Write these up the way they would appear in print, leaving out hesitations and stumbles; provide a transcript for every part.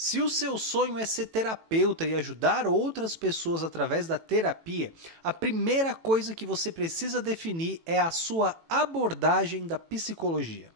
Se o seu sonho é ser terapeuta e ajudar outras pessoas através da terapia, a primeira coisa que você precisa definir é a sua abordagem da psicologia.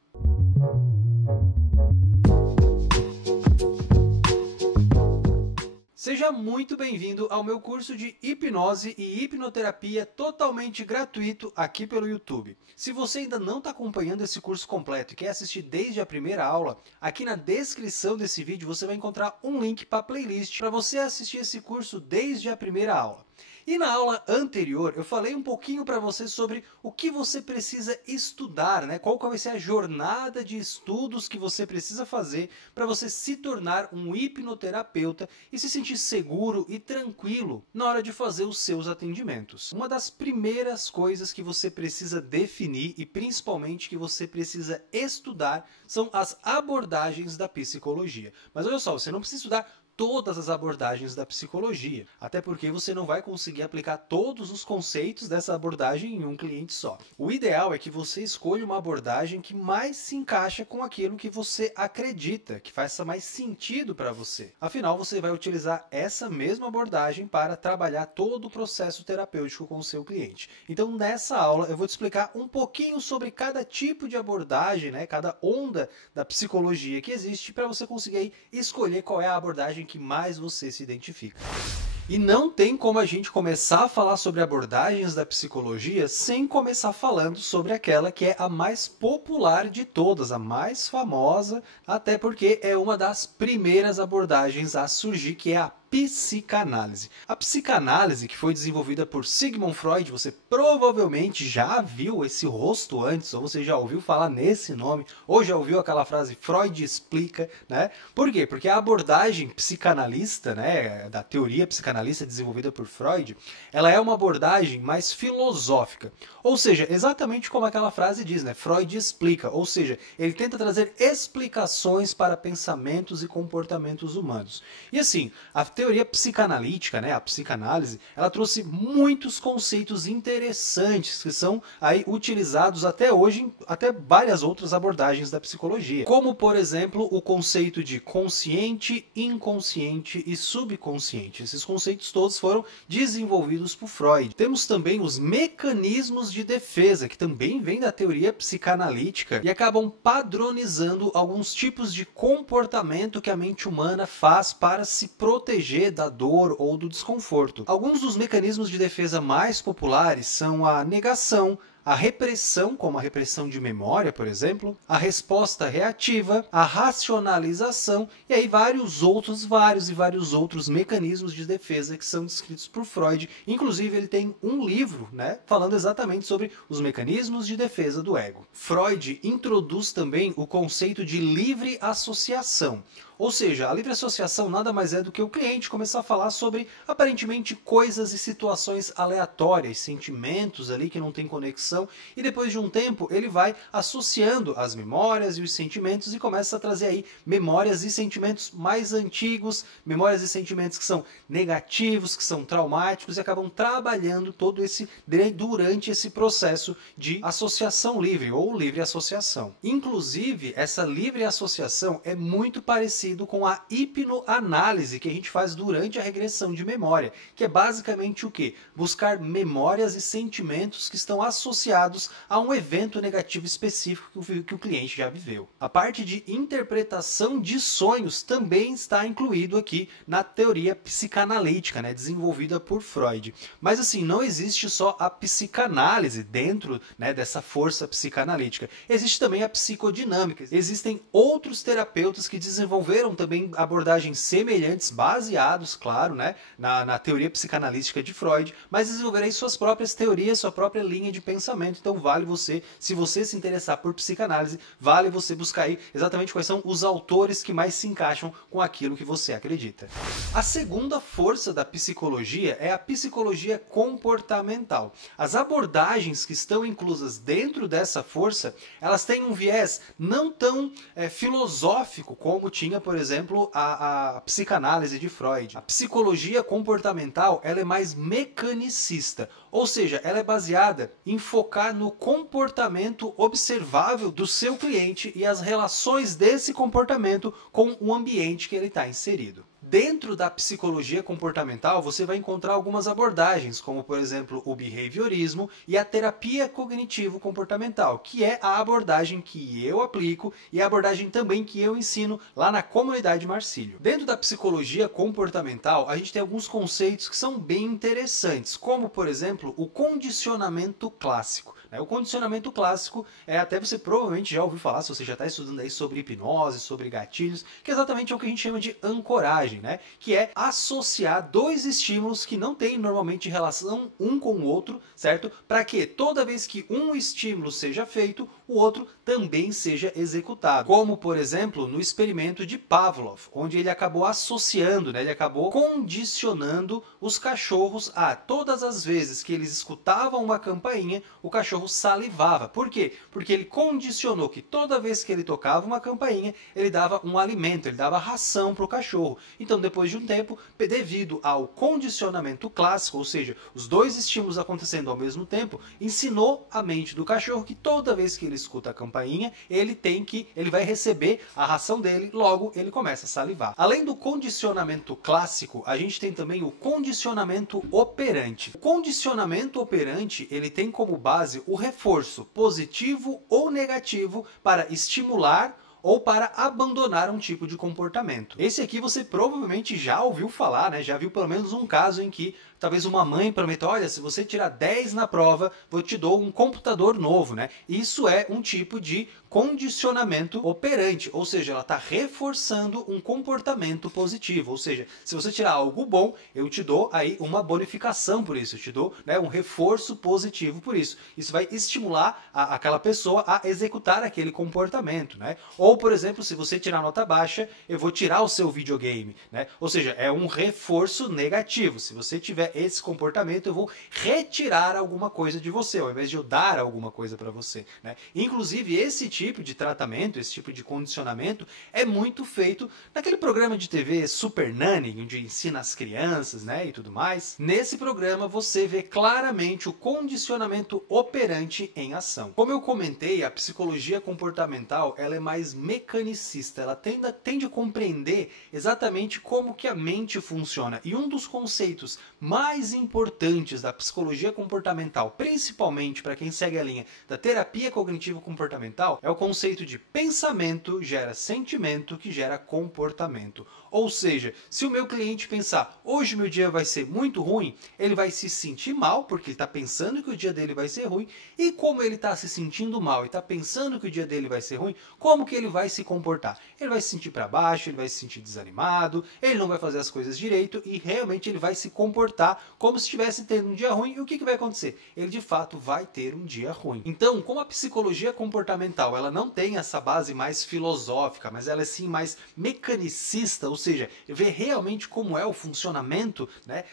Seja muito bem-vindo ao meu curso de hipnose e hipnoterapia totalmente gratuito aqui pelo YouTube. Se você ainda não está acompanhando esse curso completo e quer assistir desde a primeira aula, aqui na descrição desse vídeo você vai encontrar um link para a playlist para você assistir esse curso desde a primeira aula. E na aula anterior eu falei um pouquinho para você sobre o que você precisa estudar, né? Qual vai ser a jornada de estudos que você precisa fazer para você se tornar um hipnoterapeuta e se sentir seguro e tranquilo na hora de fazer os seus atendimentos. Uma das primeiras coisas que você precisa definir e principalmente que você precisa estudar são as abordagens da psicologia. Mas olha só, você não precisa estudar todas as abordagens da psicologia, até porque você não vai conseguir aplicar todos os conceitos dessa abordagem em um cliente só. O ideal é que você escolha uma abordagem que mais se encaixa com aquilo que você acredita, que faça mais sentido para você. Afinal, você vai utilizar essa mesma abordagem para trabalhar todo o processo terapêutico com o seu cliente. Então, nessa aula, eu vou te explicar um pouquinho sobre cada tipo de abordagem, né, cada onda da psicologia que existe, para você conseguir aí escolher qual é a abordagem que mais você se identifica. E não tem como a gente começar a falar sobre abordagens da psicologia sem começar falando sobre aquela que é a mais popular de todas, a mais famosa, até porque é uma das primeiras abordagens a surgir, que é a psicanálise. A psicanálise, que foi desenvolvida por Sigmund Freud, você provavelmente já viu esse rosto antes, ou você já ouviu falar nesse nome, ou já ouviu aquela frase Freud explica, né? Por quê? Porque a abordagem psicanalista, né, da teoria psicanalista desenvolvida por Freud, ela é uma abordagem mais filosófica. Ou seja, exatamente como aquela frase diz, né? Freud explica, ou seja, ele tenta trazer explicações para pensamentos e comportamentos humanos. E assim, a teoria psicanalítica, né, a psicanálise, ela trouxe muitos conceitos interessantes que são aí utilizados até hoje em até várias outras abordagens da psicologia, como por exemplo o conceito de consciente, inconsciente e subconsciente. Esses conceitos todos foram desenvolvidos por Freud. Temos também os mecanismos de defesa, que também vêm da teoria psicanalítica e acabam padronizando alguns tipos de comportamento que a mente humana faz para se proteger da dor ou do desconforto. Alguns dos mecanismos de defesa mais populares são a negação, a repressão, como a repressão de memória, por exemplo, a resposta reativa, a racionalização e aí vários outros mecanismos de defesa que são descritos por Freud. Inclusive ele tem um livro, né, falando exatamente sobre os mecanismos de defesa do ego. Freud introduz também o conceito de livre associação. Ou seja, a livre associação nada mais é do que o cliente começar a falar sobre, aparentemente, coisas e situações aleatórias, sentimentos ali que não tem conexão, e depois de um tempo ele vai associando as memórias e os sentimentos e começa a trazer aí memórias e sentimentos mais antigos, memórias e sentimentos que são negativos, que são traumáticos e acabam trabalhando todo esse durante esse processo de associação livre ou livre associação. Inclusive, essa livre associação é muito parecida com a hipnoanálise que a gente faz durante a regressão de memória, que é basicamente o quê? Buscar memórias e sentimentos que estão associados a um evento negativo específico que o cliente já viveu. A parte de interpretação de sonhos também está incluído aqui na teoria psicanalítica, né, desenvolvida por Freud. Mas assim, não existe só a psicanálise dentro, né, dessa força psicanalítica. Existe também a psicodinâmica. Existem outros terapeutas que desenvolveram também abordagens semelhantes, baseados, claro, né, na teoria psicanalística de Freud, mas desenvolveram aí suas próprias teorias, sua própria linha de pensamento. Então vale você, se você se interessar por psicanálise, vale você buscar aí exatamente quais são os autores que mais se encaixam com aquilo que você acredita. A segunda força da psicologia é a psicologia comportamental. As abordagens que estão inclusas dentro dessa força, elas têm um viés não tão filosófico como tinha, por exemplo, a psicanálise de Freud. A psicologia comportamental, ela é mais mecanicista, ou seja, ela é baseada em focar focar no comportamento observável do seu cliente e as relações desse comportamento com o ambiente que ele está inserido. Dentro da psicologia comportamental, você vai encontrar algumas abordagens, como por exemplo o behaviorismo e a terapia cognitivo-comportamental, que é a abordagem que eu aplico e a abordagem também que eu ensino lá na comunidade Marcílio. Dentro da psicologia comportamental, a gente tem alguns conceitos que são bem interessantes, como por exemplo o condicionamento clássico. O condicionamento clássico até você provavelmente já ouviu falar, se você já está estudando aí sobre hipnose, sobre gatilhos, que exatamente é o que a gente chama de ancoragem, que é associar dois estímulos que não têm normalmente relação um com o outro, certo? Para que toda vez que um estímulo seja feito, o outro também seja executado. Como, por exemplo, no experimento de Pavlov, onde ele acabou associando, ele acabou condicionando os cachorros a todas as vezes que eles escutavam uma campainha, o cachorro salivava. Por quê? Porque ele condicionou que toda vez que ele tocava uma campainha, ele dava um alimento, ele dava ração para o cachorro. Então, depois de um tempo, devido ao condicionamento clássico, ou seja, os dois estímulos acontecendo ao mesmo tempo, ensinou a mente do cachorro que toda vez que ele escuta a campainha, ele vai receber a ração dele, logo ele começa a salivar. Além do condicionamento clássico, a gente tem também o condicionamento operante. O condicionamento operante, ele tem como base o reforço positivo ou negativo para estimular ou para abandonar um tipo de comportamento. Esse aqui você provavelmente já ouviu falar, já viu pelo menos um caso em que talvez uma mãe prometeu, olha, se você tirar 10 na prova, eu te dou um computador novo, Isso é um tipo de condicionamento operante, ou seja, ela está reforçando um comportamento positivo, ou seja, se você tirar algo bom, eu te dou aí uma bonificação por isso, eu te dou um reforço positivo por isso. Isso vai estimular aquela pessoa a executar aquele comportamento, Ou, por exemplo, se você tirar nota baixa, eu vou tirar o seu videogame, Ou seja, é um reforço negativo. Se você tiver esse comportamento, eu vou retirar alguma coisa de você, ao invés de eu dar alguma coisa para você, Inclusive, esse tipo de tratamento, esse tipo de condicionamento é muito feito naquele programa de TV Super Nanny, onde ensina as crianças, e tudo mais. Nesse programa, você vê claramente o condicionamento operante em ação. Como eu comentei, a psicologia comportamental, ela é mais mecanicista, ela tende a compreender exatamente como que a mente funciona. E um dos conceitos mais importantes da psicologia comportamental, principalmente para quem segue a linha da terapia cognitivo-comportamental, é o conceito de pensamento gera sentimento que gera comportamento. Ou seja, se o meu cliente pensar, hoje meu dia vai ser muito ruim, ele vai se sentir mal, porque ele está pensando que o dia dele vai ser ruim, e como ele está se sentindo mal e está pensando que o dia dele vai ser ruim, como que ele vai se comportar? Ele vai se sentir para baixo, ele vai se sentir desanimado, ele não vai fazer as coisas direito e realmente ele vai se comportar como se estivesse tendo um dia ruim. E o que vai acontecer? Ele de fato vai ter um dia ruim. Então, como a psicologia comportamental ela não tem essa base mais filosófica, mas ela é sim mais mecanicista, ou seja, ver realmente como é o funcionamento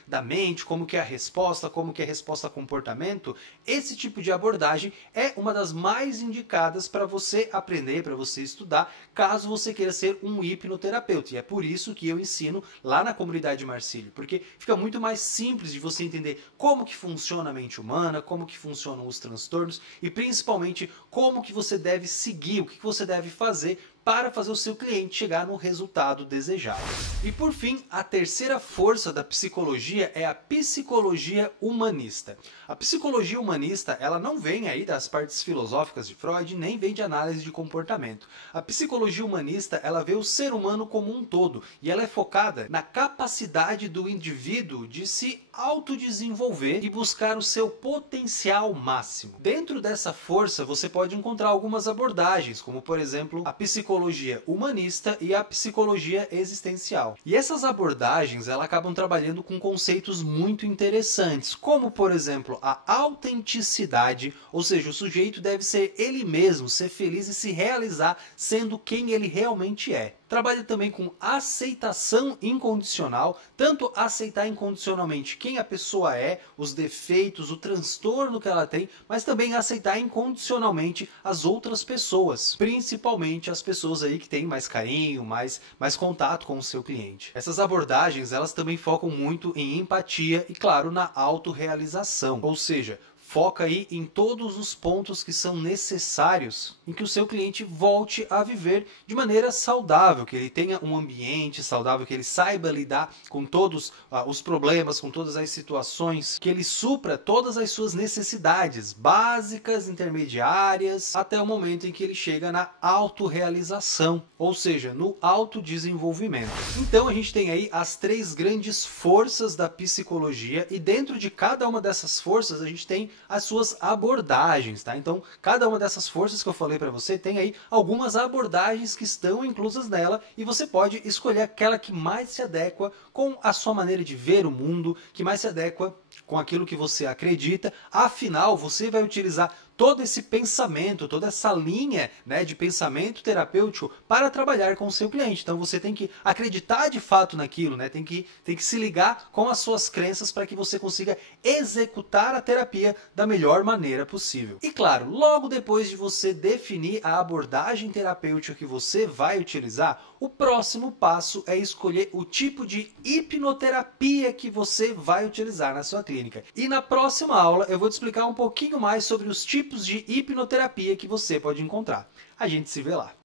da mente, como que é a resposta a comportamento, esse tipo de abordagem é uma das mais indicadas para você aprender, para você estudar, caso você queira ser um hipnoterapeuta. E é por isso que eu ensino lá na comunidade Marcílio, porque fica muito mais simples de você entender como que funciona a mente humana, como que funcionam os transtornos e principalmente como que você deve seguir, o que você deve fazer para fazer o seu cliente chegar no resultado desejado. E por fim, a terceira força da psicologia é a psicologia humanista. A psicologia humanista, ela não vem aí das partes filosóficas de Freud, nem vem de análise de comportamento. A psicologia humanista, ela vê o ser humano como um todo, e ela é focada na capacidade do indivíduo de se autodesenvolver e buscar o seu potencial máximo. Dentro dessa força, você pode encontrar algumas abordagens, como por exemplo, a psicologia humanista e a psicologia existencial. E essas abordagens, elas acabam trabalhando com conceitos muito interessantes, como por exemplo, a autenticidade, ou seja, o sujeito deve ser ele mesmo, ser feliz e se realizar sendo quem ele realmente é. Trabalha também com aceitação incondicional, tanto aceitar incondicionalmente quem a pessoa é, os defeitos, o transtorno que ela tem, mas também aceitar incondicionalmente as outras pessoas, principalmente as pessoas aí que têm mais carinho, mais contato com o seu cliente. Essas abordagens, elas também focam muito em empatia e, claro, na autorrealização, ou seja, foca aí em todos os pontos que são necessários em que o seu cliente volte a viver de maneira saudável, que ele tenha um ambiente saudável, que ele saiba lidar com todos os problemas, com todas as situações, que ele supra todas as suas necessidades básicas, intermediárias, até o momento em que ele chega na autorrealização, ou seja, no autodesenvolvimento. Então a gente tem aí as 3 grandes forças da psicologia e dentro de cada uma dessas forças a gente tem as suas abordagens, tá? Então cada uma dessas forças que eu falei para você tem aí algumas abordagens que estão inclusas nela e você pode escolher aquela que mais se adequa com a sua maneira de ver o mundo, que mais se adequa com aquilo que você acredita. Afinal, você vai utilizar todo esse pensamento, toda essa linha, né, de pensamento terapêutico para trabalhar com o seu cliente. Então você tem que acreditar de fato naquilo, né? Tem que se ligar com as suas crenças para que você consiga executar a terapia da melhor maneira possível. E claro, logo depois de você definir a abordagem terapêutica que você vai utilizar, o próximo passo é escolher o tipo de hipnoterapia que você vai utilizar na sua clínica. E na próxima aula eu vou te explicar um pouquinho mais sobre os tipos de hipnoterapia que você pode encontrar. A gente se vê lá.